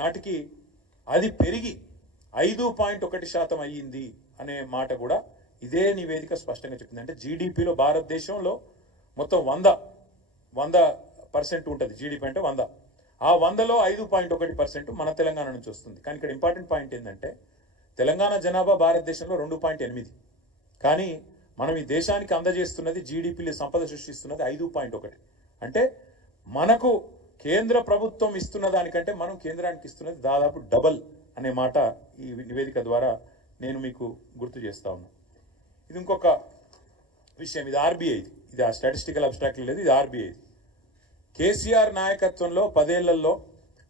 నాటికి అది పెరిగి 5.1% అయ్యింది అనే మాట కూడా ఇదే నివేదిక స్పష్టంగా చెప్పింది. అంటే జీడిపిలో భారతదేశంలో మొత్తం 100% ఉంటుంది. జీడిపి అంటే 100. ఆ 100లో 5.1% మన తెలంగాణ నుంచి వస్తుంది. కానీ ఇక్కడ ఇంపార్టెంట్ పాయింట్ ఏంటంటే తెలంగాణ జనాభా భారతదేశంలో 2.8, కానీ మనం ఈ దేశానికి అందజేస్తున్నది జీడిపిలో సంపద సృష్టిస్తున్నది 5.1. అంటే మనకు కేంద్ర ప్రభుత్వం ఇస్తున్న దానికంటే మనం కేంద్రానికి ఇస్తున్నది దాదాపు డబల్ అనే మాట ఈ నివేదిక ద్వారా నేను మీకు గుర్తు చేస్తా ఉన్నా. ఇది ఇంకొక విషయం. ఇది ఆర్బీఐ, ఇది ఆ స్టాటిస్టికల్ అబ్స్ట్రాక్ట్ లేదు, ఇది ఆర్బీఐ. కేసీఆర్ నాయకత్వంలో 10 ఏళ్లలో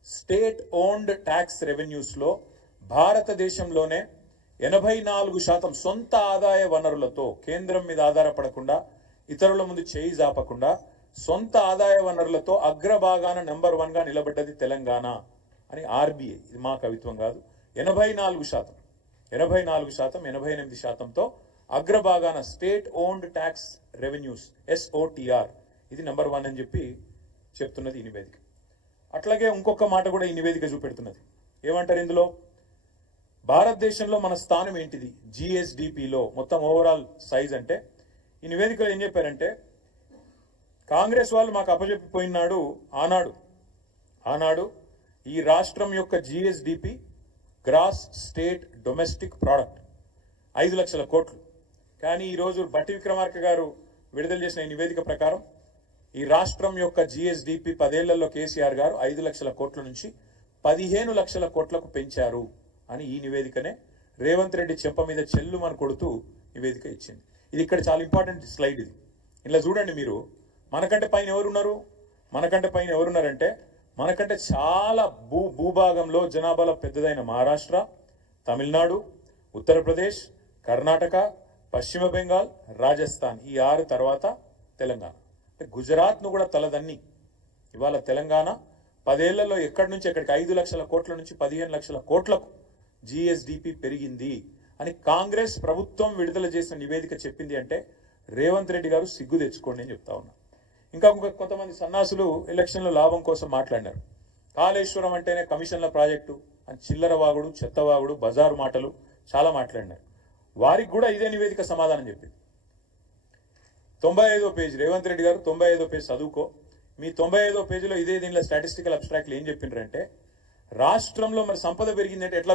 స్టేట్ ఓన్డ్ ట్యాక్స్ రెవెన్యూస్లో భారతదేశంలోనే 84% సొంత ఆదాయ వనరులతో, కేంద్రం మీద ఆధారపడకుండా, ఇతరుల ముందు చేయి జాపకుండా సొంత ఆదాయ వనరులతో అగ్రభాగాన నెంబర్ 1గా నిలబడ్డది తెలంగాణ అని ఆర్బీఐ. ఇది మా కవిత్వం కాదు. 84%, 88%తో అగ్రభాగాన state owned tax revenues SOTR ఇది నెంబర్ 1 అని చెప్పి చెప్తున్నది ఈ నివేదిక. అట్లాగే ఇంకొక మాట కూడా ఈ నివేదిక చూపెడుతున్నది. ఏమంటారు ఇందులో? భారతదేశంలో మన స్థానం ఏంటిది GSDPలో మొత్తం ఓవరాల్ సైజ్ అంటే ఈ నివేదికలో ఏం చెప్పారంటే, కాంగ్రెస్ వాళ్ళు మాకు అప్పచెప్పిపోయినాడు ఆనాడు ఈ రాష్ట్రం యొక్క GSDP gross state domestic product 5 లక్షల కోట్లు. కానీ ఈరోజు బట్టి విక్రమార్క గారు విడుదల చేసిన ఈ నివేదిక ప్రకారం ఈ రాష్ట్రం యొక్క GSDP 10 ఏళ్లలో కేసీఆర్ గారు 5 లక్షల కోట్ల నుంచి 15 లక్షల కోట్లకు పెంచారు అని ఈ నివేదికనే రేవంత్ రెడ్డి చెంప మీద చెల్లుమని కొడుతూ నివేదిక ఇచ్చింది. ఇది ఇక్కడ చాలా ఇంపార్టెంట్ స్లైడ్. ఇది ఇలా చూడండి మీరు. మనకంటే పైన ఎవరున్నారంటే మనకంటే చాలా భూభాగంలో జనాభాలో పెద్దదైన మహారాష్ట్ర, తమిళనాడు, ఉత్తరప్రదేశ్, కర్ణాటక, పశ్చిమ బెంగాల్, రాజస్థాన్, ఈ 6 తర్వాత తెలంగాణ. అంటే గుజరాత్ను కూడా తలదన్ని ఇవాళ తెలంగాణ 10 ఏళ్లలో ఎక్కడి నుంచి ఎక్కడికి 5 లక్షల కోట్ల నుంచి 15 లక్షల కోట్లకు GSDP పెరిగింది అని కాంగ్రెస్ ప్రభుత్వం విడుదల చేసిన నివేదిక చెప్పింది. అంటే రేవంత్ రెడ్డి గారు సిగ్గు తెచ్చుకోండి అని చెప్తా ఉన్నా. ఇంకా కొంతమంది సన్నాసులు ఎలక్షన్లో లాభం కోసం మాట్లాడినారు. కాళేశ్వరం అంటేనే కమిషన్ల ప్రాజెక్టు అని చిల్లర వాగుడు, చెత్తవాగుడు, బజారు మాటలు చాలా మాట్లాడినారు. వారికి కూడా ఇదే నివేదిక సమాధానం చెప్పింది. 95వ పేజీ రేవంత్ రెడ్డి గారు 95వ పేజీ చదువుకో. మీ 95వ పేజీలో ఇదే దీనిలో స్టాటిస్టికల్ అబ్స్ట్రాక్ట్లు ఏం చెప్పిండ్రంటే, రాష్ట్రంలో మరి సంపద పెరిగిందంటే ఎట్లా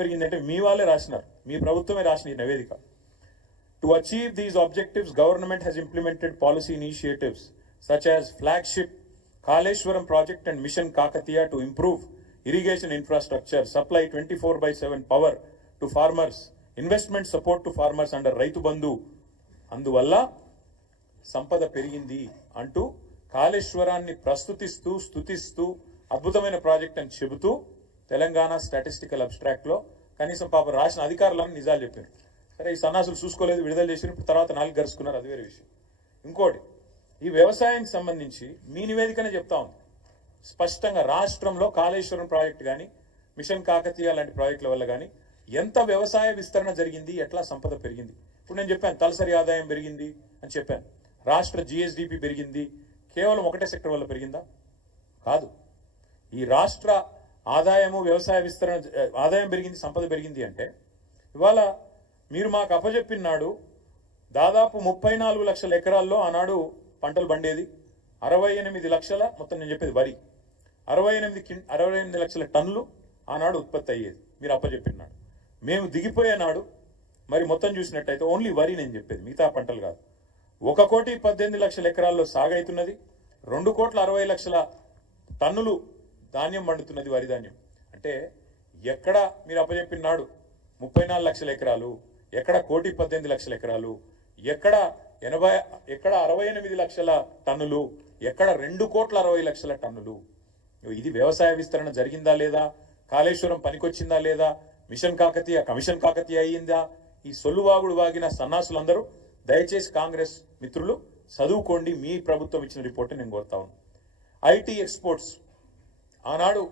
పెరిగిందంటే మీ వాళ్ళే రాసినారు, మీ ప్రభుత్వమే రాసిన ఈ నివేదిక. To achieve these objectives, government has implemented policy initiatives such as flagship Kaleshwaram project and Mission Kakatiya to improve irrigation infrastructure, supply 24/7 power to farmers, investment support to farmers under Raitu Bandhu. అందువల్ల సంపద పెరిగింది అంటూ కాళేశ్వరాన్ని ప్రస్తుతిస్తూ స్తుతిస్తూ అద్భుతమైన project అని చెబుతూ Telangana statistical అబ్స్ట్రాక్ట్లో కనీసం పాప రాసిన అధికారులను నిజాలు చెప్పారు. సరే, ఈ సన్నాసులు చూసుకోలేదు, విడుదల చేసిన తర్వాత 4 గరుచుకున్నారు, అది వేరే విషయం. ఇంకోటి, ఈ వ్యవసాయానికి సంబంధించి మీ నివేదికనే చెప్తా ఉంది స్పష్టంగా. రాష్ట్రంలో కాళేశ్వరం ప్రాజెక్టు కానీ, మిషన్ కాకతీయ లాంటి ప్రాజెక్టుల వల్ల కానీ ఎంత వ్యవసాయ విస్తరణ జరిగింది, ఎట్లా సంపద పెరిగింది. ఇప్పుడు నేను చెప్పాను తలసరి ఆదాయం పెరిగింది అని చెప్పాను, రాష్ట్ర GSDP పెరిగింది. కేవలం ఒకటే సెక్టర్ వల్ల పెరిగిందా? కాదు. ఈ రాష్ట్ర ఆదాయము, వ్యవసాయ విస్తరణ, ఆదాయం పెరిగింది, సంపద పెరిగింది. అంటే ఇవాళ మీరు మాకు అప్పచెప్పినాడు దాదాపు 34 లక్షల ఎకరాల్లో ఆనాడు పంటలు పండేది. 68 లక్షల, మొత్తం నేను చెప్పేది వరి, 68 లక్షల టన్నులు ఆనాడు ఉత్పత్తి అయ్యేది. మీరు అప్పచెప్పినాడు. మేము దిగిపోయే నాడు మరి మొత్తం చూసినట్టయితే ఓన్లీ వరి నేను చెప్పేది, మిగతా పంటలు కాదు. 1,18,00,000 ఎకరాల్లో సాగైతున్నది. 2,60,00,000 టన్నులు ధాన్యం పండుతున్నది, వరి ధాన్యం. అంటే ఎక్కడ మీరు అప్పచెప్పినాడు 34 లక్షల ఎకరాలు, ఎక్కడ 1,18,00,000 ఎకరాలు, ఎక్కడ 68 లక్షల టన్నులు, ఎక్కడ 2,60,00,000 టన్నులు. ఇది వ్యవసాయ విస్తరణ జరిగిందా లేదా? కాళేశ్వరం పనికొచ్చిందా లేదా? మిషన్ కాకతీయ కమిషన్ కాకతీయ అయ్యిందా? ఈ సొల్లువాగుడు వాగిన సన్నాసులందరూ దయచేసి కాంగ్రెస్ మిత్రులు చదువుకోండి. మీ ప్రభుత్వం ఇచ్చిన రిపోర్ట్ నేను కోరుతా ఉన్నాను. IT ఎక్స్పోర్ట్స్ ఆనాడు